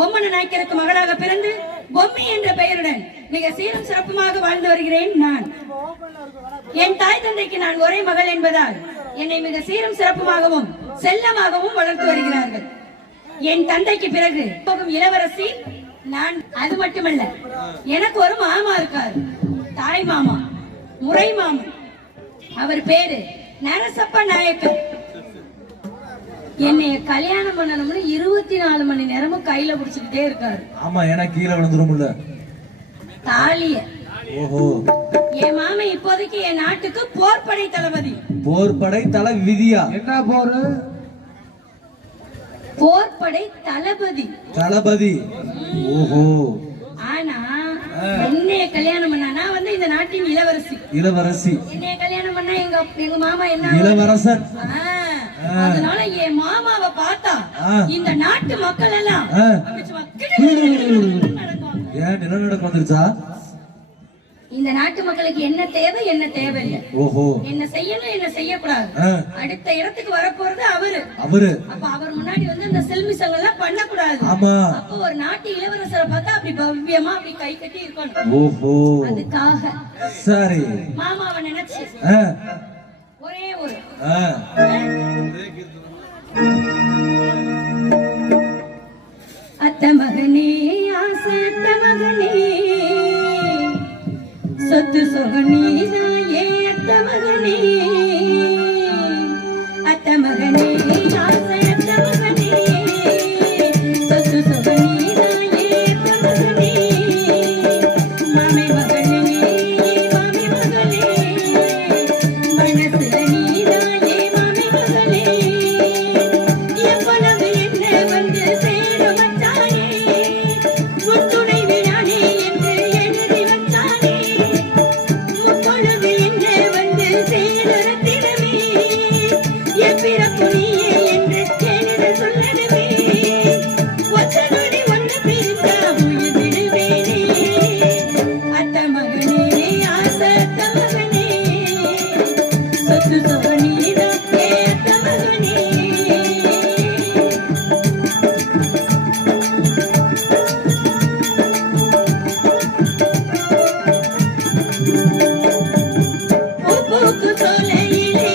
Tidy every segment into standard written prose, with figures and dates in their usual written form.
பொம்மன நாயக்கருக்கு மகளாக பிறந்து பொம்மி என்ற பெயருடன் மிக சீரும் சிறப்புமாக வாழ்ந்து வருகிறேன் நான். என் தாய் தந்தைக்கு நான் ஒரே மகள் என்பதால் என்னை மிக சீரும் சிறப்புமாகவும் செல்லமாகவும் வளர்த்து வருகிறார்கள். என் தந்தைக்கு பிறகு போகும் இளவரசி நான். அது மட்டுமல்ல, எனக்கு ஒரு மாமா இருக்காரு, தாய் மாமா, முறை மாமா. அவர் பேரு நரசப்ப நாயக்கர். என்னைய கல்யாணம் பண்ணணும்னு 24 மணி நேரமும் கையில பிடிச்சுக்கிட்டே இருக்காரு. ஆமா, ஏன்னா கீழே விழுந்துரும்ல தாலிய. ஓஹோ. என் மாமா இப்போதைக்கு என் நாட்டுக்கு போர்படை தளபதி. போர்படை தலை விதியா? என்ன போரு? போர்படை தளபதி. தளபதி. ஓஹோ. ஆனா என்னைய கல்யாணம் பண்ணா நான் வந்து இந்த நாட்டின் இளவரசி. இளவரசி. என்னைய கல்யாணம் பண்ணா எங்க மாமா என்ன? இளவரசர். அதனால என் மாமாவை பார்த்தா இந்த நாட்டு மக்கள் எல்லாம் ஏன் நிலநடுக்கம் வந்துருச்சா? இந்த நாட்டு மக்களுக்கு என்ன தேவை என்ன தேவையில்லை, ஓஹோ, என்ன செய்யணும் என்ன செய்யக்கூடாது, அடுத்த இடத்துக்கு வரப்போறது அவரு. அப்ப அவர் முன்னாடி வந்து இந்த செல்மிசங்கள் எல்லாம் பண்ணக்கூடாது. அப்ப ஒரு நாட்டு இளவரசரை பார்த்தா அப்படி பவ்யமா அப்படி கை கட்டி இருக்கணும். ஓஹோ, அதுக்காக சரி மாமாவை நினைச்சு ஒரே ஒரு அத்த மகனே, ஆசை அத்த மகனே, சொத்து சொகனீதாயே அத்த மகனே, அத்த மகனே, ஆசை அத்த மகனே, சொத்து சொகனீதாயே அத்த மகனே, மாமே மகனே, மாமே மகளே, மனசுல நீதாயே மாமே மகளே, எவ்வளவு என்ன வந்து சேரும் வச்சானே, உன் துணை வினானே என்று எழுதி வச்சானே, முப்பொழுது என்ன வந்து சேரத்திடமே, எப்பிறப்பு நீயே என்று எழுத சொல்லணுமே, ஒற்றனோடி ஒன்று பிரிந்தா உயிர் விடுவேனே, அத்த மகனே, ஆசை அத்த மகனே, சொத்து சொகனீதாயே அத்த மகனே. பூக்கு சோலையிலே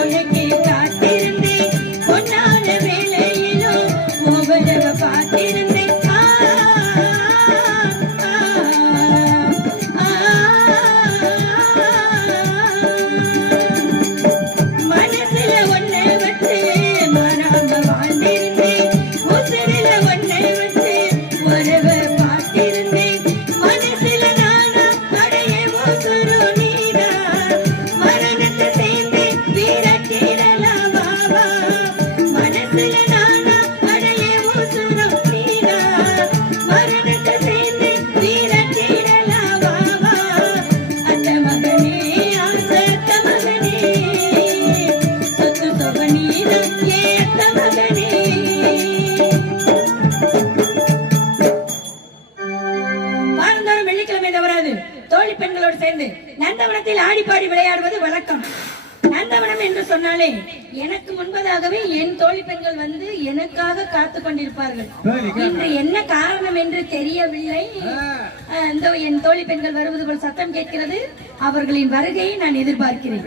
உனக்கு காத்திருந்தேன், பொன்னான வேளையிலும் மோகனவ பார்த்திருந்தேன். மனசுல ஒன்னை வச்சு மாறாம வாழ்ந்திருந்தேன், உசுரில ஒன்னை வச்சு உறவ பார்த்திருந்தேன், மனசுல நானா அடைய உசுரு நீரா, மரணத்தை சேர்ந்து வீரத்திடலாம் வாவா, மனசுல நானா அடைய உசுரு நீரா, மரணத்தை சேர்ந்து வீரத்திடலாம் வாவா, அத்த மகனே, ஆசை அத்த மகனே, சொத்து சொகனீதாயே அத்த மகனே. வாரந்தோறும் வெள்ளிக்கிழமை தவறாது தோழி பெண்களோடு சேர்ந்து நந்தவனத்தில் ஆடிப்பாடி விளையாடுவது வழக்கம். நந்தவனம் என்று சொன்னாலே எனக்கு முன்பதாகவே என் தோழி பெண்கள் வந்து எனக்காக காத்து கொண்டிருப்பார்கள். இன்று என்ன காரணம் என்று தெரியவில்லை. இந்த என் தோழி பெண்கள் வருவது போல் சத்தம் கேட்கிறது. அவர்களின் வருகையை நான் எதிர்பார்க்கிறேன்.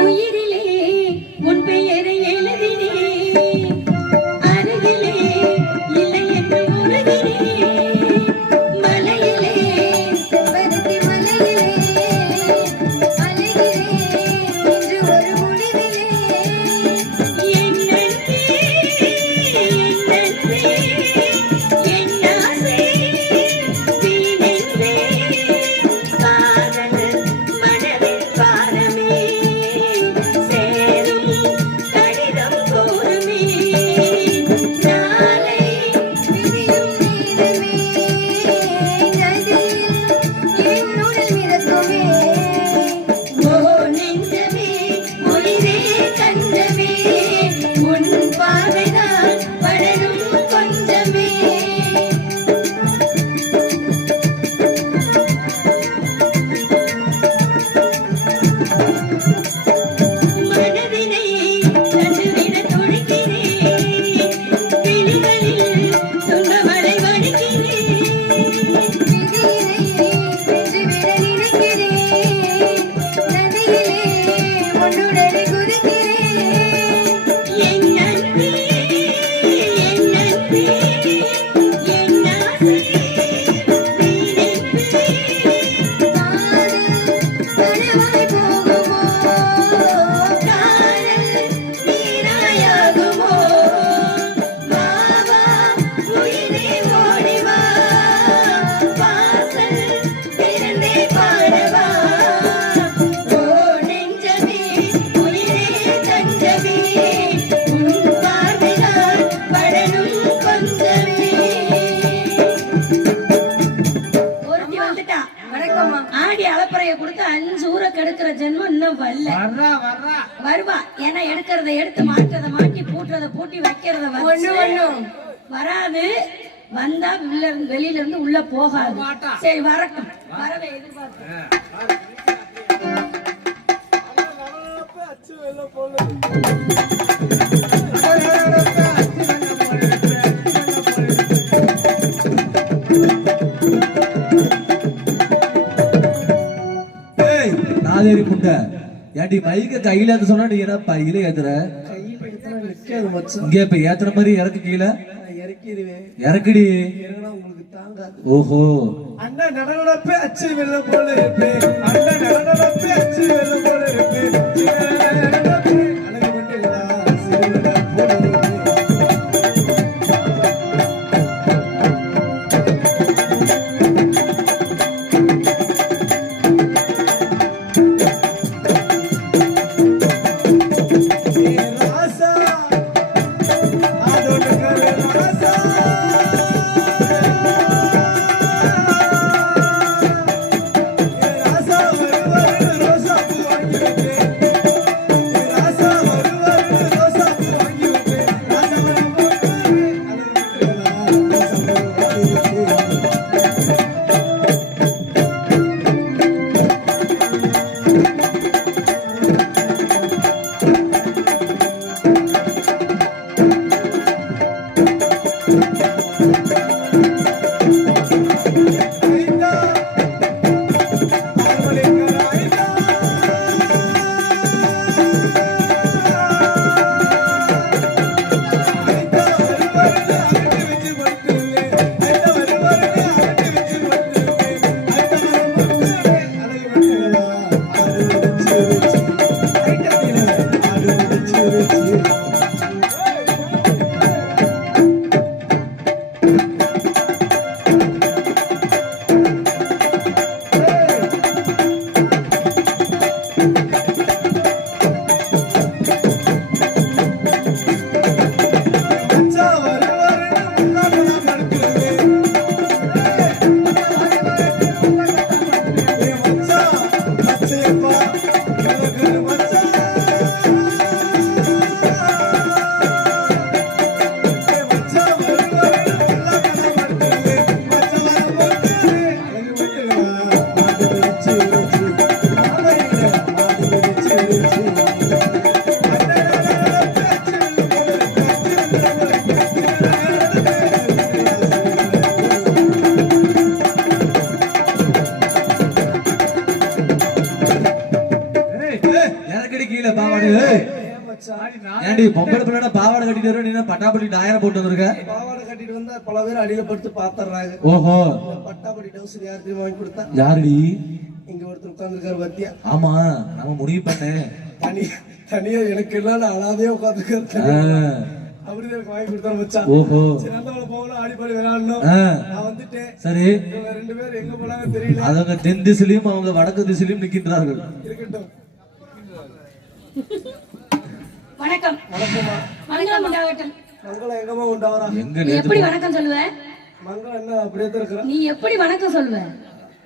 உயிரிலே உன் பெயரை எழுதினே, அருகிலே இல்லை என்று உருகினே, மலையிலே பருத்தி மலையிலே அலைகிறே என்று ஒரு முடிவிலே, என்ன வருவா. ஏன்னா எடுக்கிறத எடுத்து மாற்றத மாற்றி பூட்டுறத பூட்டி வைக்கிறத வச்சு வராது. வந்தா வெளியில இருந்து உள்ள போகாது. சரி வரட்டும். வரவே எதிர்பார்க்க. நாதேரி முண்டை ஏன்டி மைக்க கையில ஏத்த சொன்னா நீ என்ன பையில ஏத்துற? இங்க இப்ப ஏத்துற மாதிரி இறக்கு கீழே இறக்குடி. ஓஹோ அண்ணா நடனப்பே அச்சு வெள்ள போல இருப்பே. அண்ணா நடனப்பே அச்சு வெள்ள போல இருப்பே. அழகு மண்டலா சிறுவடா போல இருப்பே. ஏன்டி பொம்பளை பிள்ளை பாவாடை கட்டிட்டு வர நீ பட்டாப்பட்டி டாயரை போட்டு வந்திருக்க? பாவாடை கட்டிட்டு வந்தா பல பேர் அடியில படுத்து பாத்துறாங்க. ஓஹோ பட்டாப்பட்டி டவுசர் யார் தெரியுமா வாங்கி கொடுத்தா? யாருடி? இங்க ஒருத்தர் உட்கார்ந்துருக்காரு பத்தியா? ஆமா நம்ம முடிவு பண்ணேன். தனியா எனக்கு எல்லாம் அழாதே உட்கார்ந்துருக்காரு. அப்படிதான் எனக்கு வாங்கி கொடுத்தாரு மச்சான். ஓஹோ சரி அந்த போகணும் ஆடி பாடி விளையாடணும். நான் வந்துட்டேன். சரி ரெண்டு பேரும் எங்க போனாங்க தெரியல. அவங்க தென் திசையிலும் அவங்க வடக்கு திசையிலும் நிற்கின்றார்கள். இருக்கட்டும். வணக்கம். வணக்கம்மா. மங்களம் உண்டாகட்டும். மங்களம் எங்கம்மா உண்டாவரா? எங்க நீ எப்படி வணக்கம் சொல்லுவ? மங்களம் என்ன அப்படியே தான் இருக்கிற? நீ எப்படி வணக்கம் சொல்லுவ?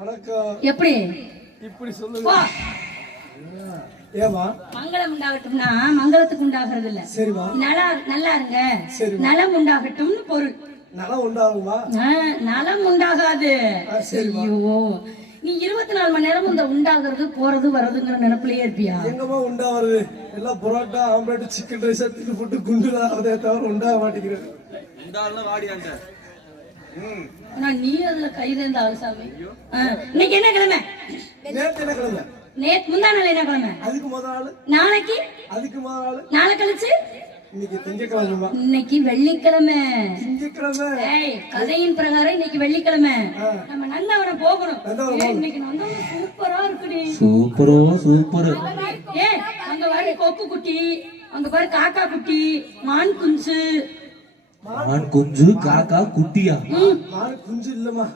வணக்கம் எப்படி? இப்படி சொல்லுங்க. போ. ஏமா மங்களம் உண்டாகட்டும்னா மங்களத்துக்கு உண்டாகிறது இல்ல. சரிமா. நல்லா இருங்க. நலம் உண்டாகட்டும்னு பொருள். நலம் உண்டாகுமா? நலம் உண்டாகாது. ஐயோ நீ 24 மணி நேரம் இந்த உண்டாகிறது போறது வரதுங்கிற நினைப்பிலேயே இருப்பியா? எங்கம்மா உண்டாவது? எல்லாம் புரோட்டா ஆம்லெட் சிக்கன் ரைஸ் தின்னு போட்டு குண்டுதான் அதே தவிர உண்டாக மாட்டேங்கிறது. நீ அதுல கைதேர்ந்த ஆளுசாமி. இன்னைக்கு என்ன கிழமை? நேற்று என்ன கிழமை? முந்தா நாள் என்ன கிழமை? அதுக்கு முதல் நாள். நாளைக்கு? அதுக்கு முதல் நாள். நாளை கழிச்சு? இன்னைக்கு திங்கக்கிழமை. இன்னைக்கு வெள்ளிக்கிழமை. திங்கக்கிழமை. கதையின் பிரகாரம் இன்னைக்கு வெள்ளிக்கிழமை. நம்ம நந்தவனம் போகணும். இன்னைக்கு நந்தவனம் சூப்பரா இருக்குடி. சூப்பரோ சூப்பர். அங்க பாரு கொக்கு குட்டி, அங்க பாரு காக்கா குட்டி, மான் குஞ்சு. மான் குஞ்சு காக்கா குட்டியா? மான் குஞ்சு இல்லம்மா.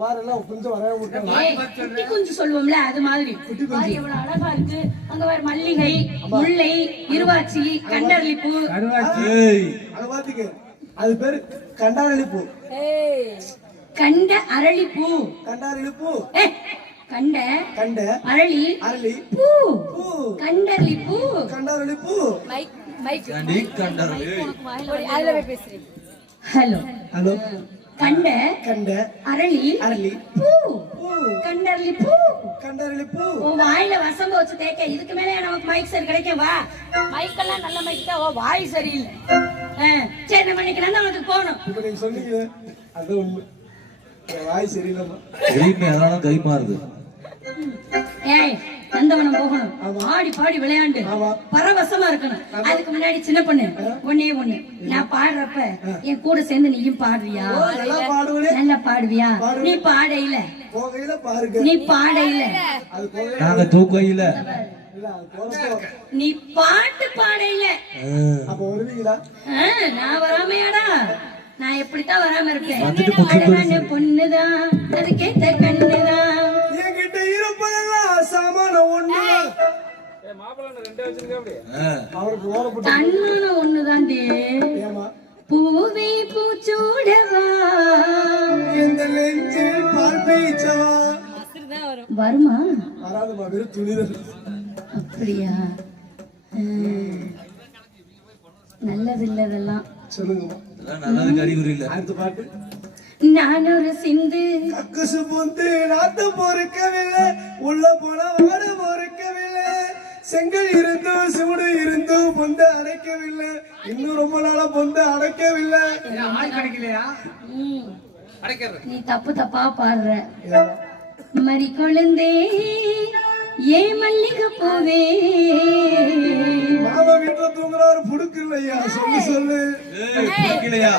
பாரு எல்லாம் குஞ்சு வரவே மாட்டாங்க. குட்டி குஞ்சு சொல்லுவோம்ல அது மாதிரி. பாரு எவ்வளவு அழகா இருக்கு. அங்க பாரு மல்லிகை, முல்லை, இருவாச்சி, கண்டரளிப்பூ. அங்க பாத்தீங்க அது பேரு கண்டாரளிப்பூ. கண்ட அரளிப்பூ. கண்டாரளிப்பூ. கண்ட கண்ட அரளி அரளி பூ பூ கண்டரளி பூ கண்டாரளி பூ ஏண்டி கண்டரளி ஹலோ ஹலோ கண்ட கண்ட அரளி அரளி பூ பூ கண்டரளி பூ கண்டாரளி பூ உன் வாயில வசம்ப வச்சு தேக்க இதுக்கு மேல நமக்கு மைக் சரி கிடைக்கும் வா மைக் எல்லாம் நல்ல மைக் தான் உன் வாய் சரியில்லை சரி நம்ம இன்னைக்கு நந்தவனத்துக்கு போகணும் இப்ப நீங்க சொன்னீங்க அது உண்மை என் வாய் சரியில்லைம்மா எதுவுமே அதனால கை மாறுது. ஏய் நந்தவனம் போகணும் ஆடி பாடி விளையாண்டு ஆமா. பரவசமா இருக்கணும். அதுக்கு முன்னாடி சின்ன பொண்ணு ஒண்ணே ஒண்ணு நான் பாடுறப்ப என் கூட சேர்ந்து நீயும் பாடுவியா? நல்லா பாடுவனே நல்லா பாடுவியா? நீ பாடையில போகையில பாருங்க நீ பாடையில அது போக நாங்க தூக்கையில இல்ல அது போறப்போ நீ பாட்டு பாடையில அப்ப வருவீங்களா நான் வராமையாடா நான் எப்படித்தான் வராம இருப்பேன். வந்துட்டு முக்கிய அழகான பொண்ணுதான் அதுக்கேத்த கண்ணுதான் என்கிட்ட இருப்பதெல்லாம் சாமான ஒண்ணு அவருக்கு ஓரப்பட்டு தன்னான ஒண்ணுதான்டி ஏமா பூவே பூச்சூடவா எந்த நெஞ்சில் பால் பீச்சவா வருமா? வராதுமா வெறும் துணிதல் அப்படியா? நல்லது இல்ல இதெல்லாம். சொல்லுங்கம்மா நல்லதுக்கு அறிகுறி இல்ல. அடுத்த பாட்டு நான் ஒரு சிந்து கக்குசு பொந்து நாத்து பொறுக்கவில்லை உள்ள போன வாடு பொறுக்கவில்லை செங்கல் இருந்தும் சிமுடு இருந்தும் பொந்து அடைக்கவில்லை இன்னும் ரொம்ப நாளா பொந்து அடைக்கவில்லை ம். நீ தப்பு தப்பா பாடுற. மறி கொழுந்தே ஏ மல்லிகை பூவே மாமா வீட்டுல தூங்குறாரு புடுக்கு இல்லையா சொல்லு சொல்லு இல்லையா?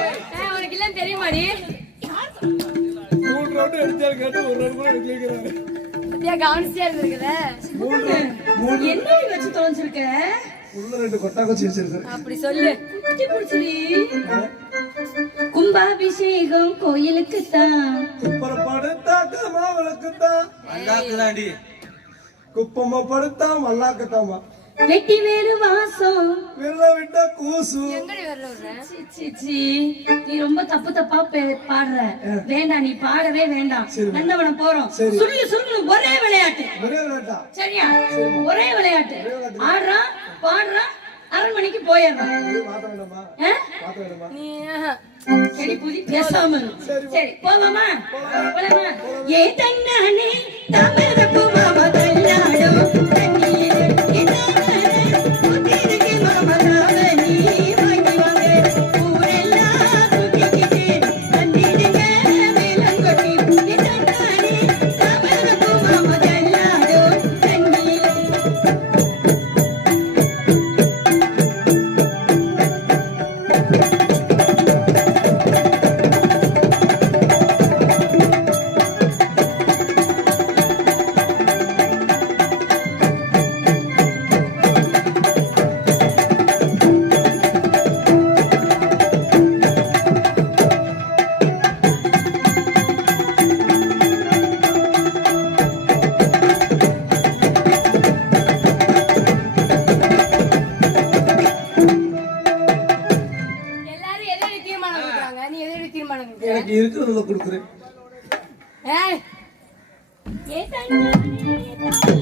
உனக்கு எல்லாம் தெரியுமாடி? 3 ரவுண்ட் எடுத்தாரு கேட்டு 1 ரவுண்ட் கூட எடுக்கலைங்கிறாரு கவனிச்சியா இருந்திருக்குல. என்ன வச்சு தொலைஞ்சிருக்க? உள்ள 2 கொட்டாக்குச்சி வச்சிருக்காரு அப்படி சொல்லு. குட்டி புடிச்சிரி. கும்பாபிஷேகம் கோயிலுக்கு தான் குப்பரை படுத்தா மாவளக்குத்தான் அல்லாக்குதாண்டி. குப்பம்மா படுத்தா மல்லாக்கத்தாமா வெட்டி வேறு வாசம். வெள்ள விட்டா கூசு சீ, சீ, சீ. நீ ரொம்ப தப்பு தப்பா பாடுற. வேண்டாம் நீ பாடவே வேண்டாம். நந்தவனம் போறோம். சொல்லு சொல்லு ஒரே விளையாட்டு ஒரே விளையாட்டா சரியா? ஒரே விளையாட்டு ஆடுறான் பாடுறான் அரண்மனைக்கு போயிடுறான். மாத்த வேண்டாமா ஆ? மாத்த வேண்டாமா சரி புதி பேசாம இரு. சரி போலாமா? போலாமா? ஏ தன்னானே தாமரப்பு மாமா கல்லாடும் தண்ணீர் என்னானே புத்திருக்கு மாமா தாவணி வாங்கி வாங்க ஊரெல்லாம் தூக்கிக்கிட்டு தந்திடுங்க மேலங்கொட்டி ஏ தன்னானே தாமரப்பு மாமா கல்லாடும் தண்ணீர். எனக்கு இருக்கிறதுல கொடுக்குறேன் ஏ தன்னானே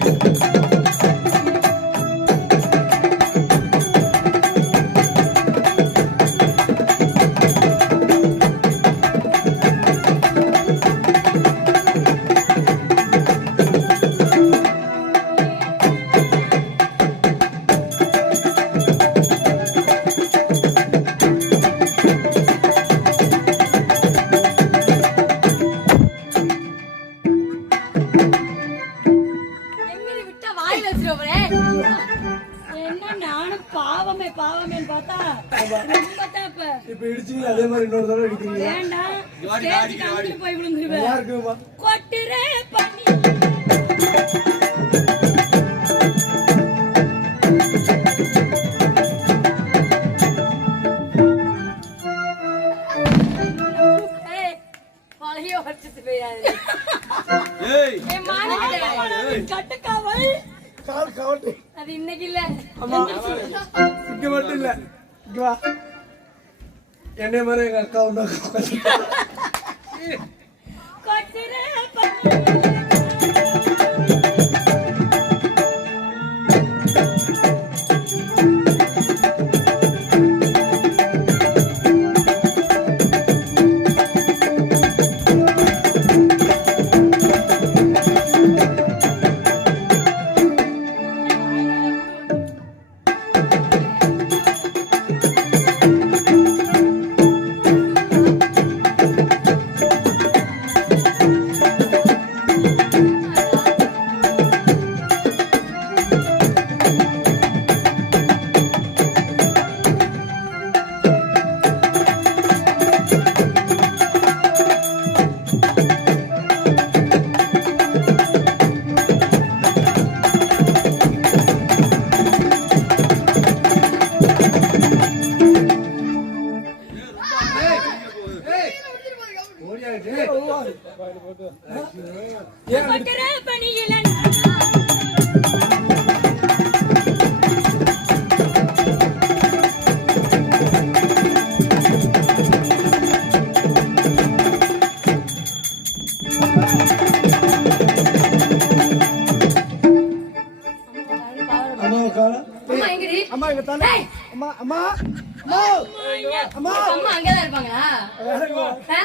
என்ன நானும் பாவமே பாவமேன்னு பார்த்தா ரொம்ப தப்பு. இப்ப இடிச்சீங்க அதே மாதிரி இன்னொரு தடவை இடிக்கிறீங்க வேண்டாம் ஸ்டேஜ்க்கு அங்கிட்டு போய் விழுந்துருவேன். நல்லா இருக்குமா கொட்டுற பண்ணி ஏய் கட்டுக்காவல் கால் கவட்டி அது இன்னைக்கு இல்ல. அம்மா இங்க மட்டும் இல்ல இங்க வா என்னை மாதிரி எங்க அக்கா உண்டா கொட்டுற பண்ணி பட்டற பணியில அம்மா காணா அம்மா எங்கடி? அம்மா இங்க தானே ஏய், அம்மா அம்மா அம்மா அம்மா அம்மா அங்கதான் இருப்பாங்களா? ஆ?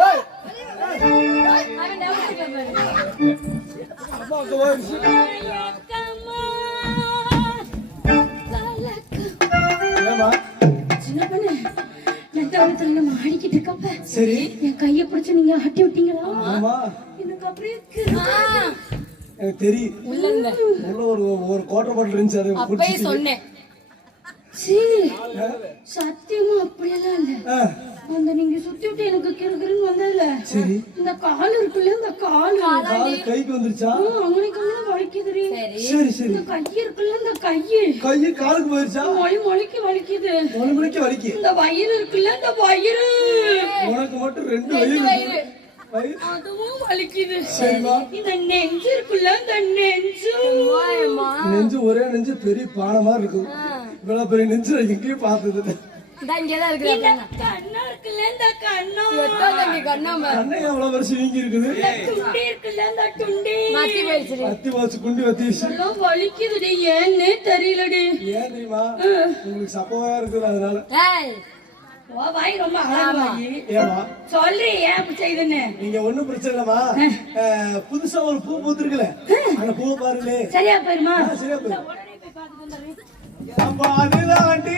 ஏய் அவன் டவுட் பாரு. அம்மா அங்க போயிடுச்சு ஏமா சின்ன பொண்ணு நெட்டவளத்துல நம்ம ஆடிக்கிட்டு இருக்கப்ப சரி என் கையை பிடிச்சு நீங்க ஆட்டி விட்டீங்களா ஆமா எனக்கு அப்படியே எனக்கு தெரியும் உள்ள இருந்த உள்ள ஒரு குவார்டர் பாட்டில் இருந்துச்சு அதை அப்பயே குடிச்சிட்டு சொன்னேன். சத்தியமா அப்படியெல்லாம் இல்ல ஆ, அந்த நீங்க சுத்தி விட்டு எனக்கு கிறுகிறுன்னு வந்ததுல சரி இந்த கால் இருக்குல்ல இந்த கால் காலு கைக்கு வந்துருச்சா அவனுக்கு வலிக்குதுரி சரி சரி சரி இந்த கை இருக்குல்ல இந்த கையு கையை காலுக்கு போயிருச்சா மொழிக்கு வலிக்குது 1 மணிக்கு வலிக்கு இந்த வயிறு இருக்குல்ல இந்த வயிறு உனக்கு மட்டும் 2 வயிறு வயிறு அதுவும் வலிக்குது சரிம்மா இந்த நெஞ்சு இருக்குல்ல இந்த நெஞ்சு அம்மா நெஞ்சு ஒரே நெஞ்சு பெரிய பானை மாதிரி இருக்கும் இவ்வளவு பெரிய நெஞ்சு நான் எங்கேயும் பார்த்தது இல்லை இந்த இங்கதான் இருக்குது இந்த அப்படின்னா. கண்ணா இருக்குல்ல இந்த கண்ணா எத்தனை தம்பி கண்ணாம அன்னை அவ்வளவு வருஷம் வீங்கி இருக்குது இந்த துண்டி இருக்குல்ல இந்த துண்டி மாத்தி போயிடுச்சு. அத்தி வாச்சு குண்டி வத்திச்சு எல்லாம் வலிக்குதுடி ஏன்னே தெரியலடி ஏன் தெரியுமா உங்களுக்கு சப்போவா இருக்குது அதனால ஏய், ஓ வாய் ரொம்ப அழகாயி ஏமா சொல்றி ஏன் இப்படி செய்துன்னு நீங்க ஒண்ணும் பிரச்சனை இல்லமா புதுசா ஒரு பூ பூத்துருக்குல அந்த பூவை பாருங்களே சரியா போயிருமா சரியா போயிரு உடனே போய் பார்த்துட்டு வந்துடுறேன் அப்ப அதுதான் ஆண்டி